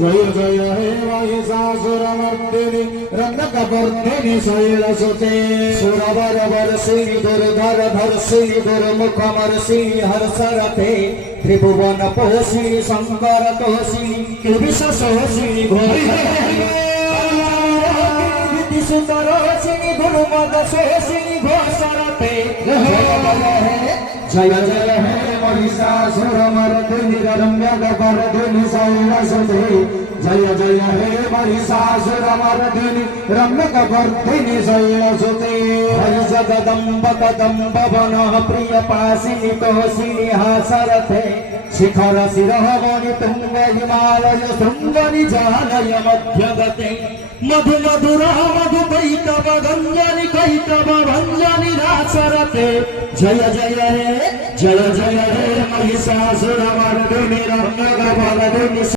जय जय हे महिषासुरमर्दिनि रंगकपर्दिनि शैलसुते सुरवरवर्षिणि दुर्धरधर्षिणि दुर्मुखमर्षिणि हर्षरते त्रिभुवन पोषिणि शंकर तोषिणि कृविशोषिणि सुतरोषिणि गुरुमदशोषिणि घोषरते जय जय हे महिषासुरमर्दिनि रम्यकपर्दिनि शैलसुते जय जय हे महिषासुरमर्दिनि रम्यकपर्दिनि शैलसुते हरि जगदम्ब कदम्ब वनः प्रियपाशिनि तोषिनि हासरथे शिखर शिरहवनि तुंग हिमालय शृंगनि जालय मध्यगते मधु मधुरा मधु कैटभ गंजनि कैटभ भंजनि रासरते जय जय हे महिषासुरमर्दिनि रम्यकपर्दिनि